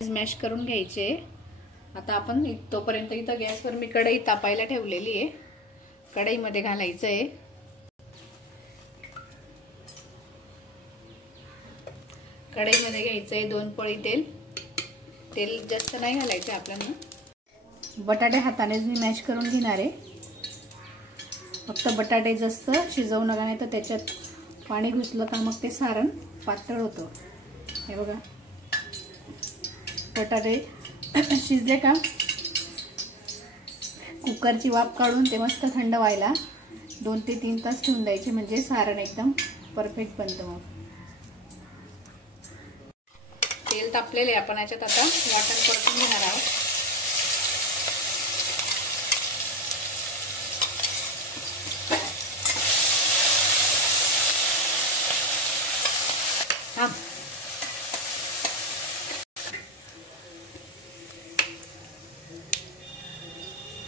Smash करून घ्यायचे। आता आपण तोपर्यंत इथं गॅसवर मी कढई तापायला ठेवलेली आहे। कढईमध्ये घालायचं आहे कढईमध्ये घ्यायचंय 2 पळी तेल। तेल जास्त नाही घालायचं आपल्याला। बटाटे हातानेच मी मॅश करून घेणार आहे। फक्त बटाटे जास्त शिजवू नका, नाही तर त्याच्यात पाणी घुसलं का मग ते सारण पातळ होतं। हे बघा बटाटे शिजले का कुकरची वाफ काढून ते मस्त थंड व्हायला 2 ते 3 तास ठेवून द्यायचे, म्हणजे सारण एकदम परफेक्ट बनतं। मग तेल तापलेले आपण याच्यात आता वाटण परतून घेणार आहोत।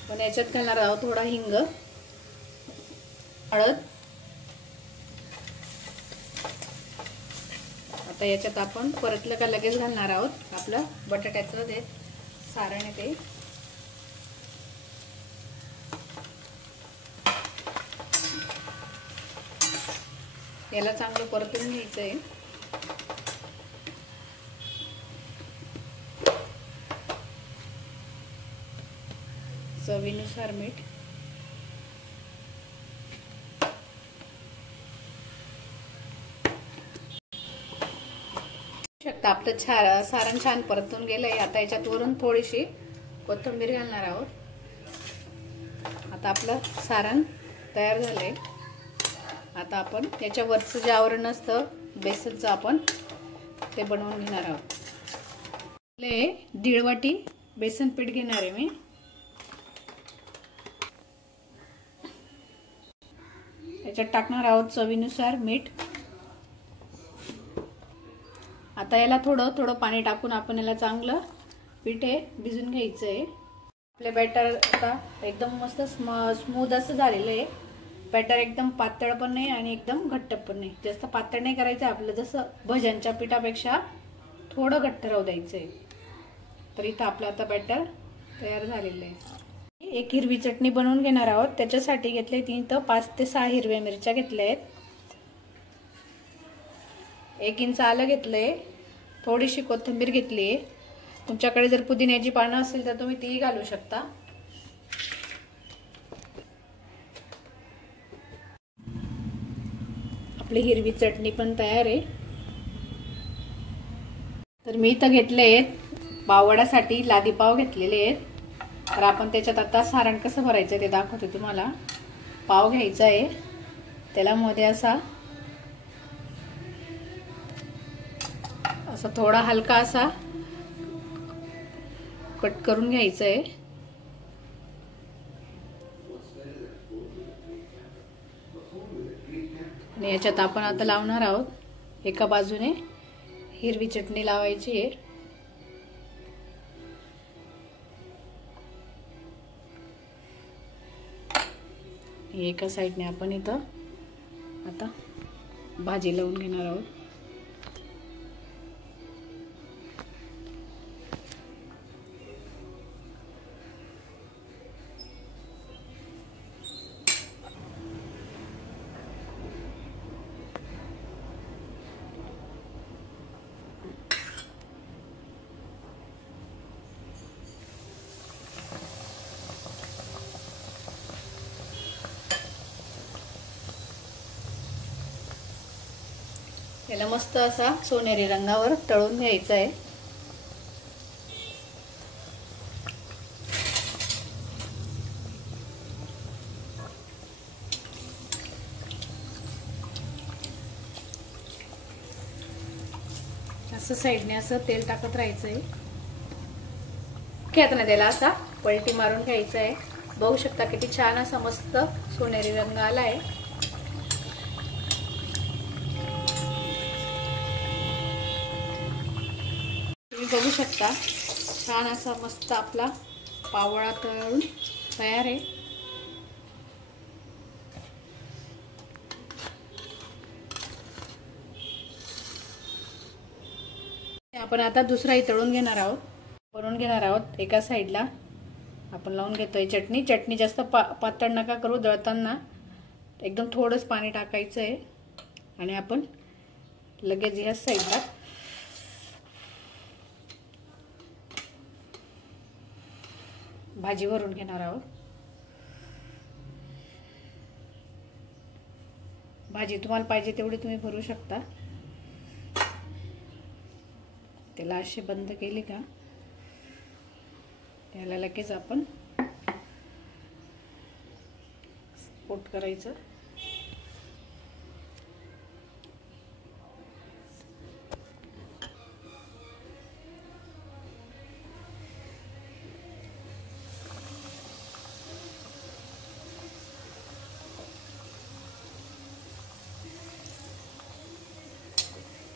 पण याच्यात घालणार आहोत थोडा हिंग, हळद। आता याच्यात आपण परतलं का लगेच घालणार आहोत आपलं बटाट्याचं जे सारण आहे ते। याला चांगलं परतून घ्यायचंय। चवीनुसार मीठ। शकता आपलं सारण छान परतून गेलंय। आता याच्यात वरून थोडीशी कोथिंबीर घालणार आहोत। आता आपलं सारण तयार झालंय। आता आपण याच्यावरचं जे आवरण असतं बेसनचं आपण ते बनवून घेणार आहोत। 1.5 वाटी बेसन पीठ घेणार आहे मी। याच्यात टाकणार आहोत चवीनुसार मीठ। आता याला थोडं थोडं पाणी टाकून आपण याला चांगलं पीठ हे भिजून घ्यायचं आहे। आपले बॅटर आता एकदम मस्त स्मूथ असं झालेलं आहे। बॅटर एकदम पातळ पण नाही आणि एकदम घट्ट पण नाही। जास्त पातळ नाही करायचं आपलं, जसं भज्यांच्या पिठापेक्षा थोडं घट्ट राहू द्यायचंय। तर इथं आपलं आता बॅटर तयार झालेलं आहे। एक हिरवी चटणी बनवून घेणार आहोत। त्याच्यासाठी घेतले 3 ते 5 ते 6 हिरव्या मिरच्या घेतल्या आहेत। 1 इंच आलं घेतलंय, थोडीशी कोथिंबीर घेतली। तुमच्याकडे जर पुदिन्याची पानं असतील तर तुम्ही तीही घालू शकता। आपली हिरवी चटणी पण तयार आहे। तर मी इथं घेतले पाववड्यासाठी लादी पाव घेतलेले आहेत। तर आपण त्याच्यात आता सारण कसं भरायचं ते दाखवते तुम्हाला। पाव घ्यायचा आहे, त्याला मध्ये असा थोडा हलका असा कट करून घ्यायचा आहे। आणि याच्यात आपण आता लावणार आहोत एका बाजूने हिरवी चटणी लावायची आहे। एका साइडने आपण इथं आता भाजी लावून घेणार आहोत। याला मस्त असा सोनेरी रंगावर तळून घ्यायचा आहे। असं साइडने असं तेल टाकत राहायचंय। खेळताना त्याला असा पलटी मारून घ्यायचा आहे। बघू शकता किती छान असा मस्त सोनेरी रंग आलाय। तुम्ही बघू शकता छान असा मस्त आपला पावळा तळून तयार आहे। आपण आता दुसराही तळून घेणार आहोत, बनवून घेणार आहोत। एका साईडला आपण लावून घेतोय चटणी। चटणी जास्त पातळ नका करू, दळताना एकदम थोडंच पाणी टाकायचं आहे आणि आपण लगेच ह्या साईडला भाजी भरून घेणार आहोत। भाजी तुम्हाला पाहिजे तेवढी तुम्ही भरू शकता। त्याला अशी बंद केली का त्याला लगेच आपण कोट करायचं।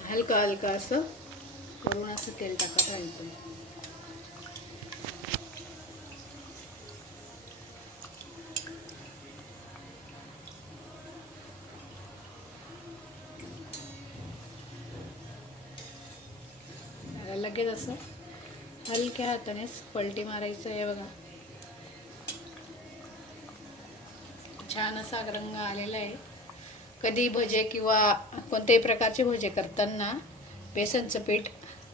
हलका हलका असं करून असं तेल टाकत राहायचं। लगेच असं हलक्या हातानेच पलटी मारायचं आहे बघा। छान असा रंग आलेला आहे। कधी भजे किंवा कोणत्याही प्रकारचे भजे करताना बेसनचं पीठ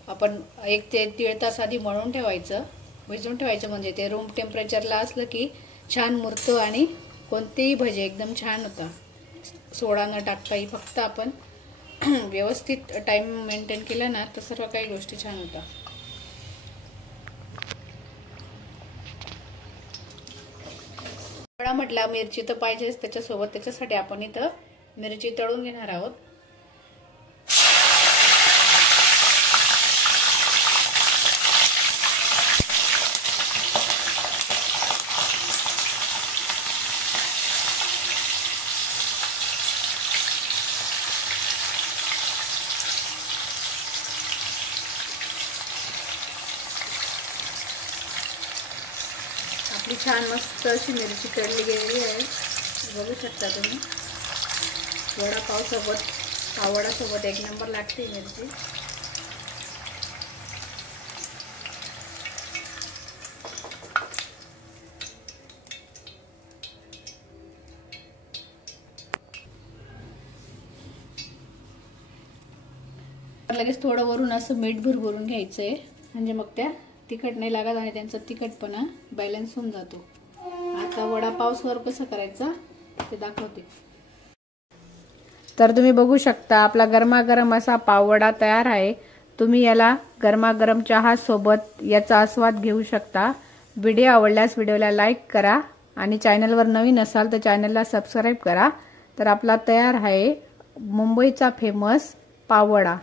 आपण 1 ते 1.5 तास आधी मळून ठेवायचं, भिजवून ठेवायचं, म्हणजे ते रूम टेम्परेचरला असलं की छान मुरतं आणि कोणतेही भजे एकदम छान होतात। सोडा न टाकताही फक्त आपण व्यवस्थित टाइम मेंटेन केला ना तर सर्व काही गोष्टी छान होतात। वडा म्हटला मिरची तर पाहिजेच त्याच्यासोबत, त्याच्यासाठी आपण इथं मिरची तळून घेणार आहोत। आपली छान मस्त अशी मिरची तळली गेलेली आहे, बघू शकता तुम्ही। वडापाव सोबत, पाववडा सोबत एक नंबर लागते मिरची। लगेच थोडं वरून असं मीठ भरभरून घ्यायचंय, म्हणजे मग त्या तिखट नाही लागत आणि त्यांचा तिखटपणा बॅलन्स होऊन जातो। आता वडापाव सर्व कसं करायचा ते दाखवते। तर तुम्ही बघू शकता आपला गरमागरम असा पाववडा तयार आहे। तुम्ही याला गरमागरम चहा सोबत याचा आस्वाद घेऊ शकता। व्हिडिओ आवडल्यास व्हिडिओला लाईक करा आणि चॅनलवर नवीन असाल तर चॅनलला सबस्क्राईब करा। तर आपला तयार आहे मुंबईचा फेमस पाववडा।